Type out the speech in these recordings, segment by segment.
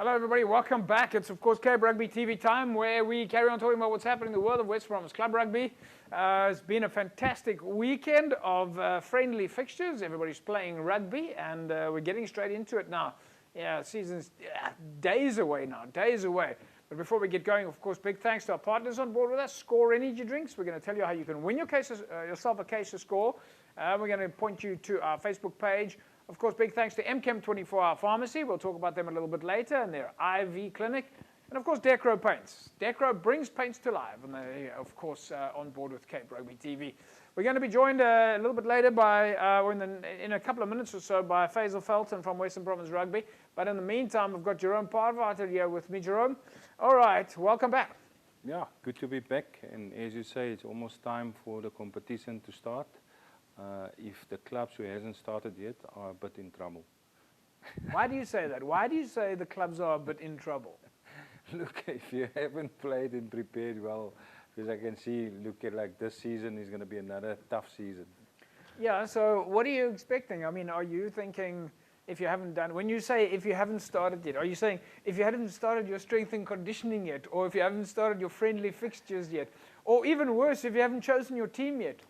Hello everybody, welcome back. It's of course Cape Rugby TV time where we carry on talking about what's happening in the world of West Bromwich Club Rugby. It's been a fantastic weekend of friendly fixtures. Everybody's playing rugby and we're getting straight into it now. Yeah, season's days away now, days away. But before we get going, of course, big thanks to our partners on board with us, Score Energy Drinks. We're going to tell you how you can win yourself a case of Score. We're going to point you to our Facebook page. Of course, big thanks to MChem 24-Hour Pharmacy. We'll talk about them a little bit later, and their IV clinic. And of course, Decro Paints. Decro brings paints to life, and they're, of course, on board with Cape Rugby TV. We're going to be joined a little bit later by, or in a couple of minutes or so, by Faisal Felton from Western Province Rugby. But in the meantime, we've got Jerome Parvater here with me. Jerome, all right, welcome back. Yeah, good to be back. And as you say, it's almost time for the competition to start. If the clubs who hasn't started yet are a bit in trouble. Why do you say that? Why do you say the clubs are a bit in trouble? Look, if you haven't played and prepared well, because I can see, look at like this season is going to be another tough season. Yeah, so what are you expecting? I mean, are you thinking if you haven't done, when you say if you haven't started yet, are you saying if you haven't started your strength and conditioning yet, or if you haven't started your friendly fixtures yet, or even worse, if you haven't chosen your team yet?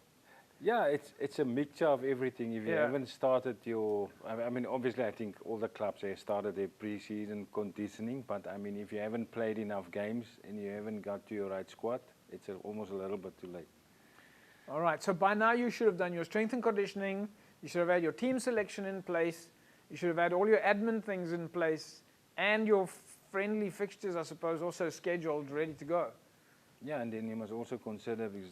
Yeah, it's a mixture of everything. If you haven't started your, I mean, obviously I think all the clubs have started their pre-season conditioning, but I mean, if you haven't played enough games and you haven't got to your right squad, it's almost a little bit too late. All right, so by now you should have done your strength and conditioning, you should have had your team selection in place, you should have had all your admin things in place, and your friendly fixtures, I suppose, also scheduled, ready to go. Yeah, and then you must also consider, because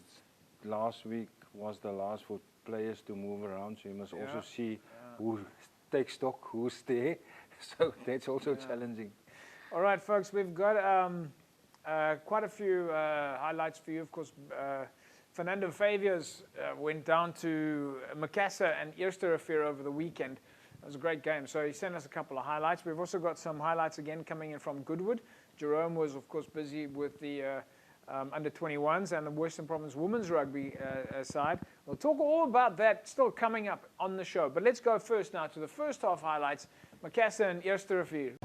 last week was the last for players to move around, so you must also see who takes stock, who's there. So that's also challenging. All right, folks, we've got quite a few highlights for you. Of course, Fernando Faviers went down to Macassar and Yzer over the weekend. It was a great game, so he sent us a couple of highlights. We've also got some highlights again coming in from Goodwood. Jerome was, of course, busy with the under 21s and the Western Province women's rugby side. We'll talk all about that still coming up on the show. But let's go first now to the first half highlights, Macassar and Yzer.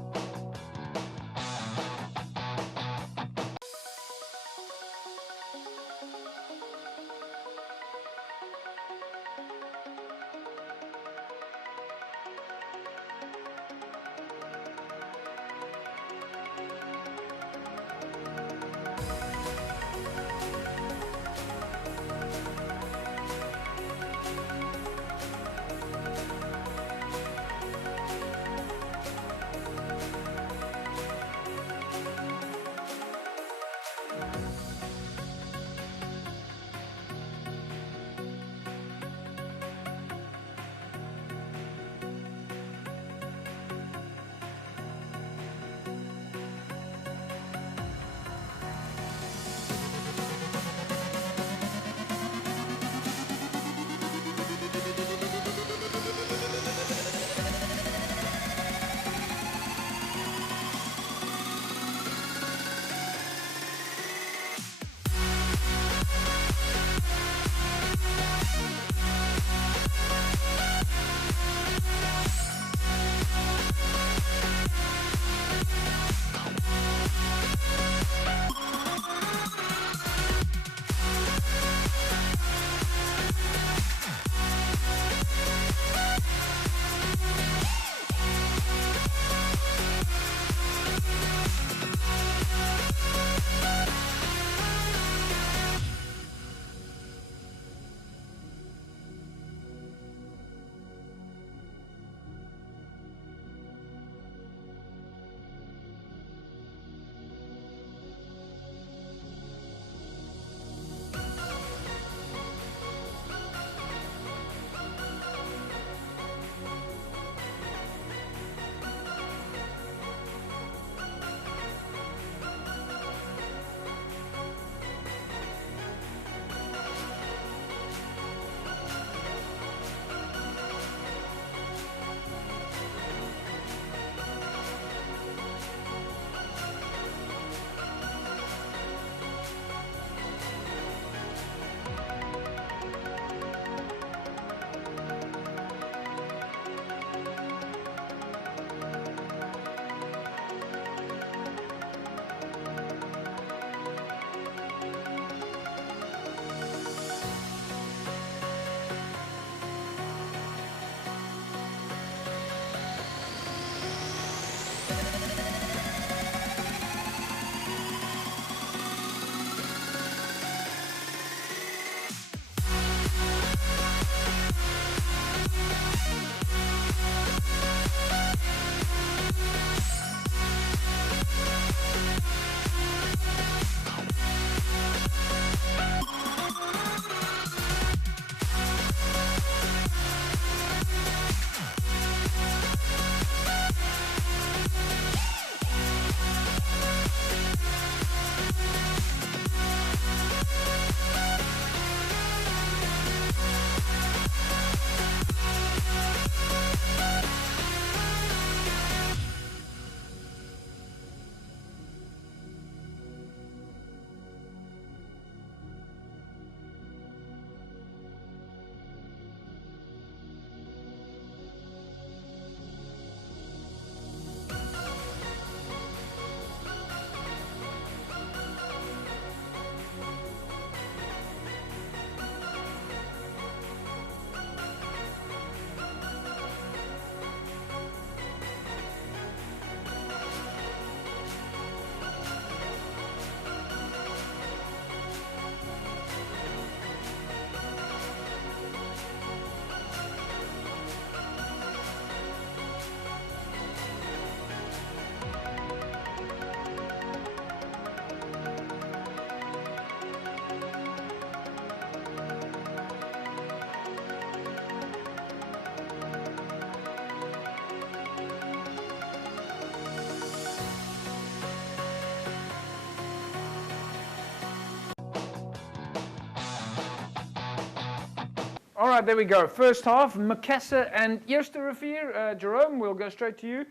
All right, there we go. First half, Macassar and Yzer. Jerome, we'll go straight to you.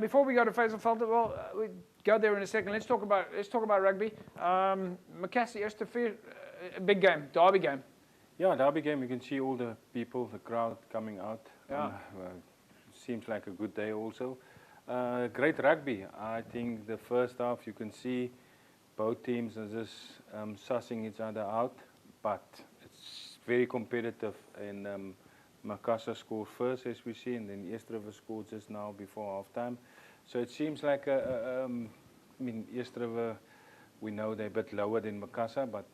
Before we go to Faisal Felter, well, we go there in a second. Let's talk about rugby. Macassar, Yzer, big game, derby game. Yeah, derby game. You can see all the people, the crowd coming out. Yeah. Seems like a good day also. Great rugby. I think the first half you can see both teams are just sussing each other out, but it's very competitive. And Macassar scored first, as we see, and then Yzer scored just now before halftime. So it seems like I mean, Yzer, we know they're a bit lower than Macassar, but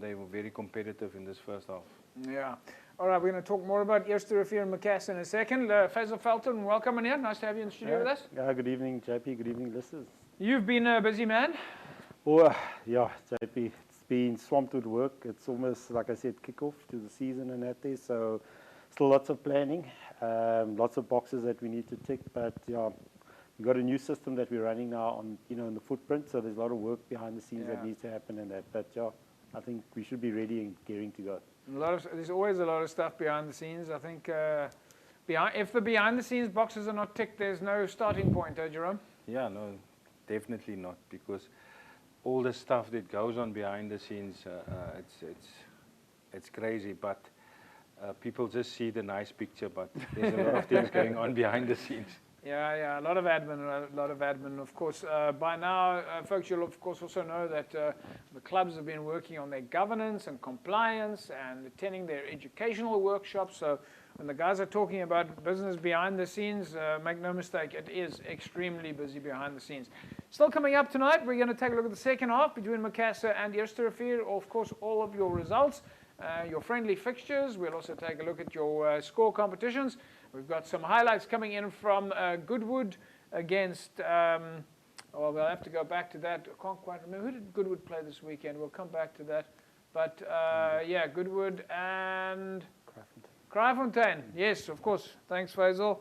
they were very competitive in this first half. Yeah. All right, we're going to talk more about Yzer and Macassar in a second. Faisal Felton, welcome in here. Nice to have you in the studio with us. Good evening, JP. Good evening, listeners. You've been a busy man. Oh, yeah, JP. It's been swamped with work. It's almost, like I said, kickoff to the season and that there. So still lots of planning, lots of boxes that we need to tick. But yeah, we've got a new system that we're running now on, in the footprint. So there's a lot of work behind the scenes that needs to happen and that. But yeah, I think we should be ready and gearing to go. There's always a lot of stuff behind the scenes. I think if the behind the scenes boxes are not ticked, there's no starting point, Jerome? Yeah, no, definitely not, because all the stuff that goes on behind the scenes, it's crazy. But people just see the nice picture, but there's a lot of things going on behind the scenes. Yeah, a lot of admin, Of course, by now, folks, you'll of course also know that the clubs have been working on their governance and compliance and attending their educational workshops. So when the guys are talking about business behind the scenes, make no mistake, it is extremely busy behind the scenes. Still coming up tonight, we're going to take a look at the second half between Macassar and Yzer. Of course, all of your results, your friendly fixtures. We'll also take a look at your score competitions. We've got some highlights coming in from Goodwood against, we'll have to go back to that. I can't quite remember. Who did Goodwood play this weekend? We'll come back to that. But yeah, Goodwood and Kraaifontein. Yes, of course. Thanks, Faisal.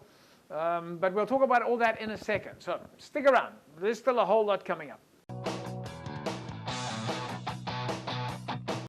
But we'll talk about all that in a second. So stick around. There's still a whole lot coming up.